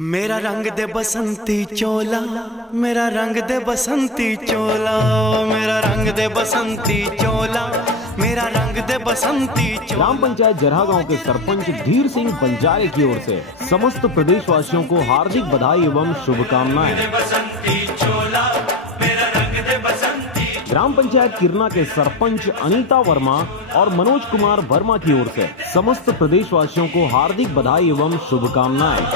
मेरा रंग दे बसंती चोला, मेरा रंग दे बसंती चोला, मेरा रंग दे बसंती चोला, मेरा रंग दे बसंती चोला। ग्राम पंचायत जरहा गांव के सरपंच धीर सिंह बंजारे की ओर से समस्त प्रदेशवासियों को हार्दिक बधाई एवं शुभकामनाएं। ग्राम पंचायत किरना के सरपंच अनीता वर्मा और मनोज कुमार वर्मा की ओर से समस्त प्रदेशवासियों को हार्दिक बधाई एवं शुभकामनाएं।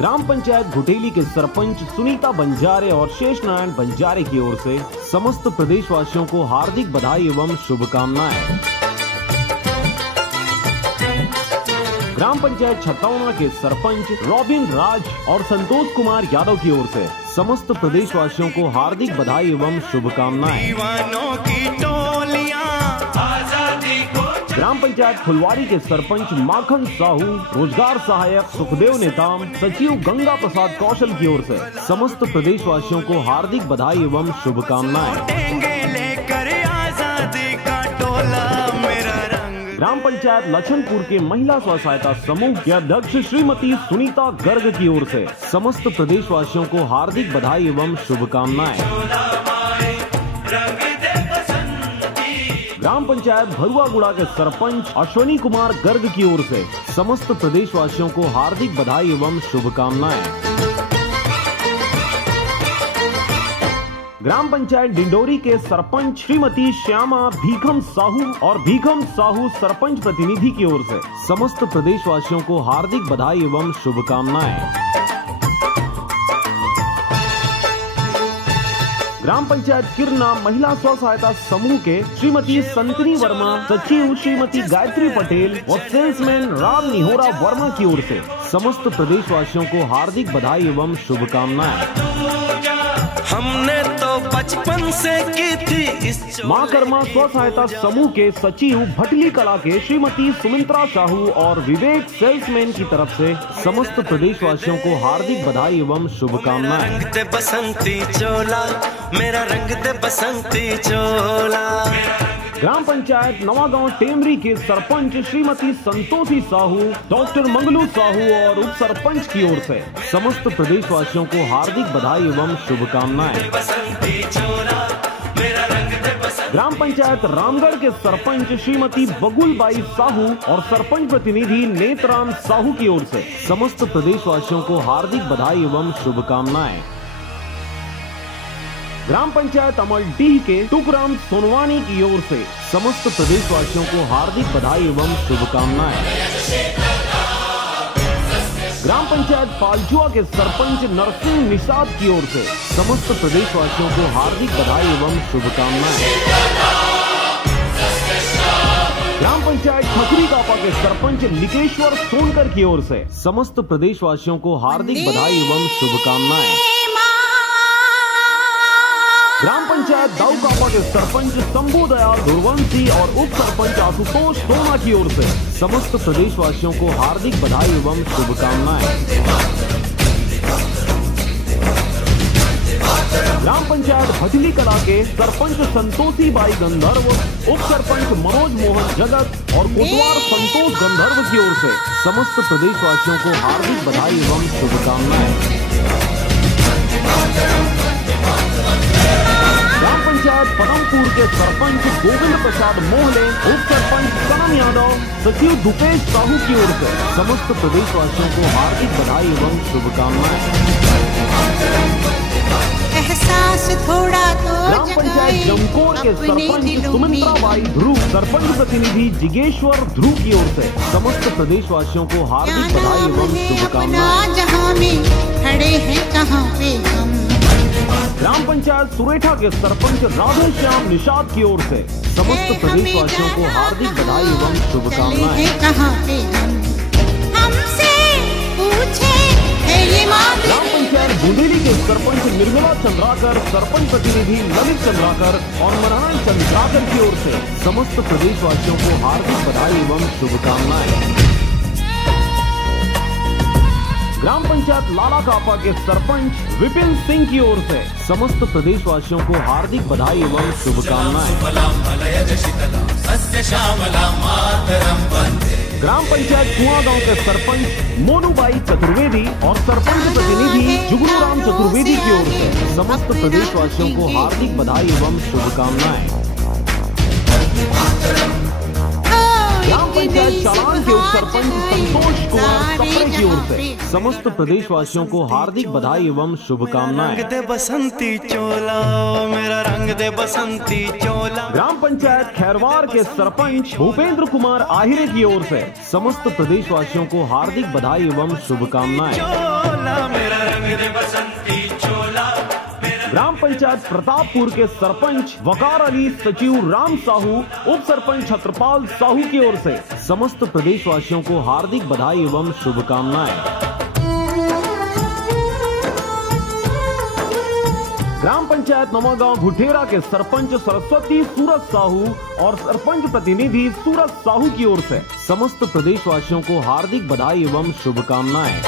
ग्राम पंचायत घुटेली के सरपंच सुनीता बंजारे और शेष नारायण बंजारे की ओर से समस्त प्रदेशवासियों को हार्दिक बधाई एवं शुभकामनाएं। ग्राम पंचायत छतौना के सरपंच रॉबिन राज और संतोष कुमार यादव की ओर से समस्त प्रदेशवासियों को हार्दिक बधाई एवं शुभकामनाएं। ग्राम पंचायत फुलवारी के सरपंच माखन साहू, रोजगार सहायक सुखदेव नेताम, सचिव गंगा प्रसाद कौशल की ओर से समस्त प्रदेशवासियों को हार्दिक बधाई एवं शुभकामनाएं। ग्राम पंचायत लछनपुर के महिला स्व सहायता समूह के अध्यक्ष श्रीमती सुनीता गर्ग की ओर से समस्त प्रदेशवासियों को हार्दिक बधाई एवं शुभकामनाएं। ग्राम पंचायत भरुआगुड़ा के सरपंच अश्वनी कुमार गर्ग की ओर से समस्त प्रदेशवासियों को हार्दिक बधाई एवं शुभकामनाएं। ग्राम पंचायत डिंडोरी के सरपंच श्रीमती श्यामा भीखम साहू और भीखम साहू सरपंच प्रतिनिधि की ओर से समस्त प्रदेशवासियों को हार्दिक बधाई एवं शुभकामनाएं। ग्राम पंचायत किरना महिला स्व सहायता समूह के श्रीमती संतनी वर्मा, सचिव श्रीमती गायत्री पटेल और सेल्समैन राम निहोरा वर्मा की ओर से समस्त प्रदेशवासियों को हार्दिक बधाई एवं शुभकामनाएं। हमने तो बचपन से की थी माँ कर्मा स्व सहायता समूह के सचिव भटली कला के श्रीमती सुमित्रा साहू और विवेक सेल्समैन की तरफ से समस्त प्रदेशवासियों को हार्दिक बधाई एवं शुभकामनाएं। रंग दे बसंती चोला, मेरा रंग दे बसंती चोला। ग्राम पंचायत नवागांव टेमरी के सरपंच श्रीमती संतोषी साहू, डॉक्टर मंगलू साहू और उप सरपंच की ओर से समस्त प्रदेशवासियों को हार्दिक बधाई एवं शुभकामनाएं। ग्राम पंचायत रामगढ़ के सरपंच श्रीमती बगुलबाई साहू और सरपंच प्रतिनिधि नेतराम साहू की ओर से समस्त प्रदेशवासियों को हार्दिक बधाई एवं शुभकामनाएं। ग्राम पंचायत अमलडीह के टुकराम सोनवानी की ओर से समस्त प्रदेशवासियों को हार्दिक बधाई एवं शुभकामनाएं। ग्राम पंचायत पालजुआ के सरपंच नरसिंह निषाद की ओर से समस्त प्रदेशवासियों को हार्दिक बधाई एवं शुभकामनाएं। ग्राम पंचायत खखरी कापा के सरपंच लिकेश्वर सोनकर की ओर से समस्त प्रदेशवासियों को हार्दिक बधाई एवं शुभकामनाएं। ग्राम पंचायत दाऊ कापा के सरपंच शंभू दयाल दुर्वंशी और उप सरपंच आशुतोष सोना की ओर से समस्त प्रदेशवासियों को हार्दिक बधाई एवं शुभकामनाएं। ग्राम पंचायत भटली कला के सरपंच संतोषी बाई गंधर्व, उप सरपंच मनोज मोहन जगत और कोटवार संतोष गंधर्व की ओर से समस्त प्रदेशवासियों को हार्दिक बधाई एवं शुभकामनाएं। ग्राम पंचायत पदमपुर के सरपंच गोविंद प्रसाद मोहले, उप सरपंच सनम यादव, सचिव भूपेश साहू की ओर से समस्त प्रदेशवासियों को हार्दिक बधाई एवं शुभकामनाएं। ग्राम पंचायत जमकोर के सरपंच सुमित्रा बाई ध्रुव, सरपंच प्रतिनिधि जिगेश्वर ध्रुव की ओर से समस्त प्रदेशवासियों को हार्दिक बधाई एवं शुभकामनाएं। ग्राम पंचायत सुरेठा के सरपंच राधे श्याम निषाद की ओर से समस्त प्रदेशवासियों को हार्दिक बधाई एवं शुभकामनाएं। ग्राम पंचायत बुंदेली के सरपंच निर्मला चंद्राकर, सरपंच प्रतिनिधि ललित चंद्राकर और नारायण चंद्राकर की ओर से समस्त प्रदेशवासियों को हार्दिक बधाई एवं शुभकामनाएं। ग्राम पंचायत लाला कापा के सरपंच विपिन सिंह की ओर से समस्त प्रदेशवासियों को हार्दिक बधाई एवं शुभकामनाएं। ग्राम पंचायत कुआं गांव के सरपंच मोनूबाई चतुर्वेदी और सरपंच प्रतिनिधि जुगनूराम चतुर्वेदी की ओर से समस्त प्रदेशवासियों को हार्दिक बधाई एवं शुभकामनाएं। ग्राम पंचायत चालान के उप सरपंच संतोष कुमार सप्रे की ओर से समस्त प्रदेशवासियों को हार्दिक बधाई एवं शुभकामनाएं। रंग दे बसंती चोला, मेरा रंग दे बसंती चोला। ग्राम पंचायत खैरवार के सरपंच भूपेंद्र कुमार आहिरे की ओर से समस्त प्रदेशवासियों को हार्दिक बधाई एवं शुभकामनाएं। चोला मेरा रंग दे बसंती चोला। ग्राम पंचायत प्रतापपुर के सरपंच वकार अली सचिव राम साहू, उप सरपंच छत्रपाल साहू की ओर से समस्त प्रदेशवासियों को हार्दिक बधाई एवं शुभकामनाएं। ग्राम पंचायत नवागांव भुटेरा के सरपंच सरस्वती सूरज साहू और सरपंच प्रतिनिधि सूरज साहू की ओर से समस्त प्रदेशवासियों को हार्दिक बधाई एवं शुभकामनाएं।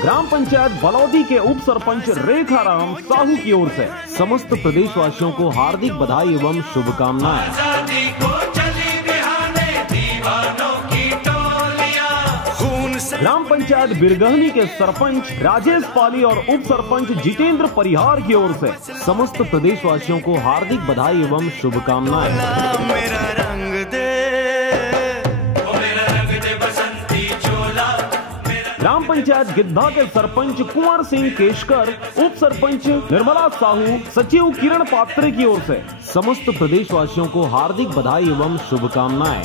ग्राम पंचायत बलौदी के उप सरपंच रेखाराम साहू की ओर से समस्त प्रदेशवासियों को हार्दिक बधाई एवं शुभकामनाएं। ग्राम पंचायत बिरगहनी के सरपंच राजेश पाली और उप सरपंच जितेंद्र परिहार की ओर से समस्त प्रदेशवासियों को हार्दिक बधाई एवं शुभकामनाएं। मेरा रंग दे, ग्राम पंचायत गिद्धा के सरपंच कुंवर सिंह केशकर, उप सरपंच निर्मला साहू, सचिव किरण पात्रे की ओर से समस्त प्रदेशवासियों को हार्दिक बधाई एवं शुभकामनाएं।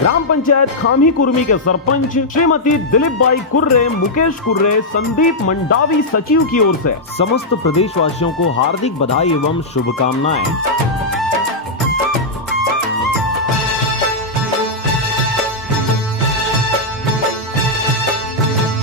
ग्राम पंचायत खामी कुर्मी के सरपंच श्रीमती दिलीप बाई कुर्रे, मुकेश कुर्रे, संदीप मंडावी सचिव की ओर से समस्त प्रदेशवासियों को हार्दिक बधाई एवं शुभकामनाएं।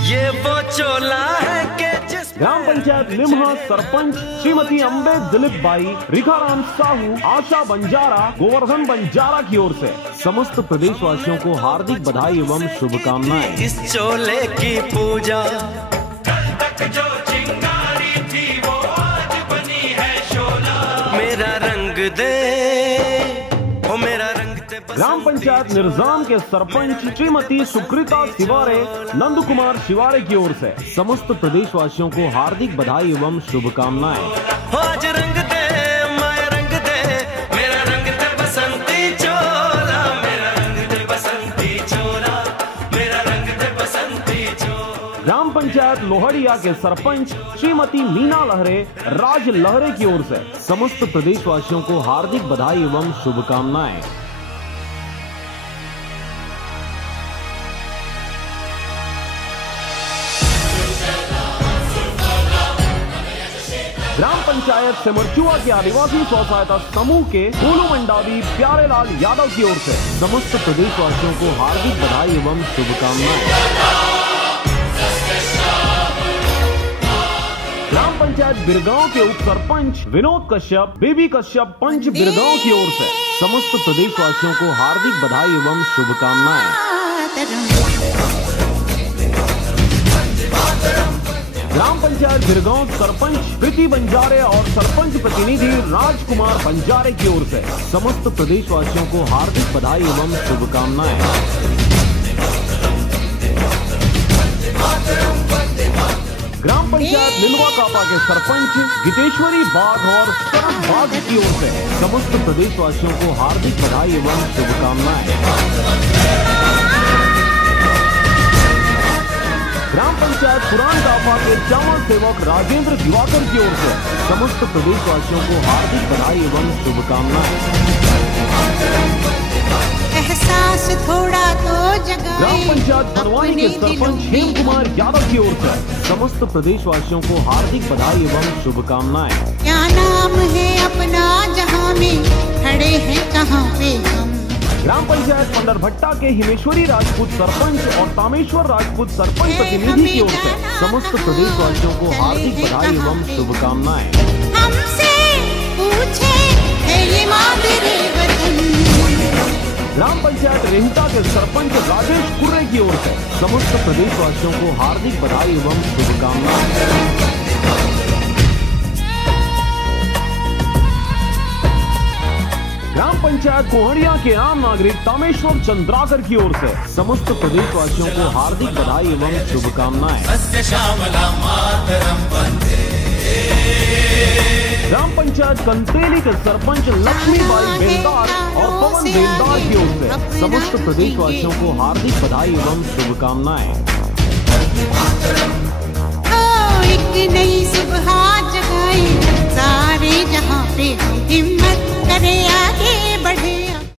ये वो चोला है के जिस ग्राम पंचायत लिम्हा सरपंच श्रीमती अम्बे दिलीप बाई, रिखाराम साहू, आशा बंजारा, गोवर्धन बंजारा की ओर से समस्त प्रदेशवासियों को हार्दिक बधाई एवं शुभकामनाएं। इस चोले की पूजा कल तक जो चिंगारी थी वो आज बनी है शोला। मेरा रंग दे, ओ मेरा रंग दे। ग्राम पंचायत निर्जाम के सरपंच श्रीमती सुकृता शिवारे, नंद कुमार शिवारे की ओर से समस्त प्रदेशवासियों को हार्दिक बधाई एवं शुभकामनाएं। आज रंग दे, मैं रंग दे, मेरा रंग दे बसंती चोला, मेरा रंग दे बसंती चोला, मेरा रंग दे बसंती चोला। ग्राम पंचायत लोहड़िया के सरपंच श्रीमती मीना लहरे, राज लहरे की ओर से समस्त प्रदेशवासियों को हार्दिक बधाई एवं शुभकामनाएं। ग्राम पंचायत सिमरचुआ के आदिवासी स्व सहायता समूह के गोलू मंडावी प्यारेलाल यादव की ओर से समस्त प्रदेशवासियों को हार्दिक बधाई एवं शुभकामनाएं। ग्राम पंचायत बिरगांव के उप सरपंच विनोद कश्यप, बेबी कश्यप पंच बिरगांव की ओर से समस्त प्रदेशवासियों को हार्दिक बधाई एवं शुभकामनाएं। ग्राम पंचायत बिरगांव सरपंच प्रीति बंजारे और सरपंच प्रतिनिधि राजकुमार बंजारे की ओर से समस्त प्रदेशवासियों को हार्दिक बधाई एवं शुभकामनाएं। ग्राम पंचायत लिलवा कापा के सरपंच गीतेश्वरी बाग और शरद बाग की ओर से समस्त प्रदेशवासियों को हार्दिक बधाई एवं शुभकामनाएं। ग्राम पंचायत पुरान कापा के चावल सेवक राजेंद्र दिवाकर की ओर से समस्त प्रदेशवासियों को हार्दिक बधाई एवं शुभकामनाएं। एहसास थोड़ा तो जगाए। ग्राम पंचायत भरवानी के सरपंच हेम कुमार यादव की ओर से समस्त प्रदेशवासियों को हार्दिक बधाई एवं शुभकामनाएं। क्या नाम है अपना जहां में खड़े हैं कहां पे हम। ग्राम पंचायत पंडरभट्टा के हिमेश्वरी राजपूत सरपंच और तामेश्वर राजपूत सरपंच प्रतिनिधि की ओर से समस्त प्रदेशवासियों को हार्दिक बधाई एवं शुभकामनाएं। हमसे पूछे है ये मादरे वतन। ग्राम पंचायत रेहटा के सरपंच राजेश कुर्रे की ओर से समस्त प्रदेशवासियों को हार्दिक बधाई एवं शुभकामनाएं। ग्राम पंचायत कोहड़िया के आम नागरिक तामेश्वर चंद्राकर की ओर से समस्त प्रदेशवासियों को हार्दिक बधाई एवं शुभकामनाएं। ग्राम पंचायत कंतेली के सरपंच लक्ष्मीबाई बेलदार और पवन बेलदार की ओर से समस्त प्रदेशवासियों को हार्दिक बधाई एवं शुभकामनाएं। एक नई सुबह जगाए सारे जहां पे हिम्मत करे आगे बढ़े।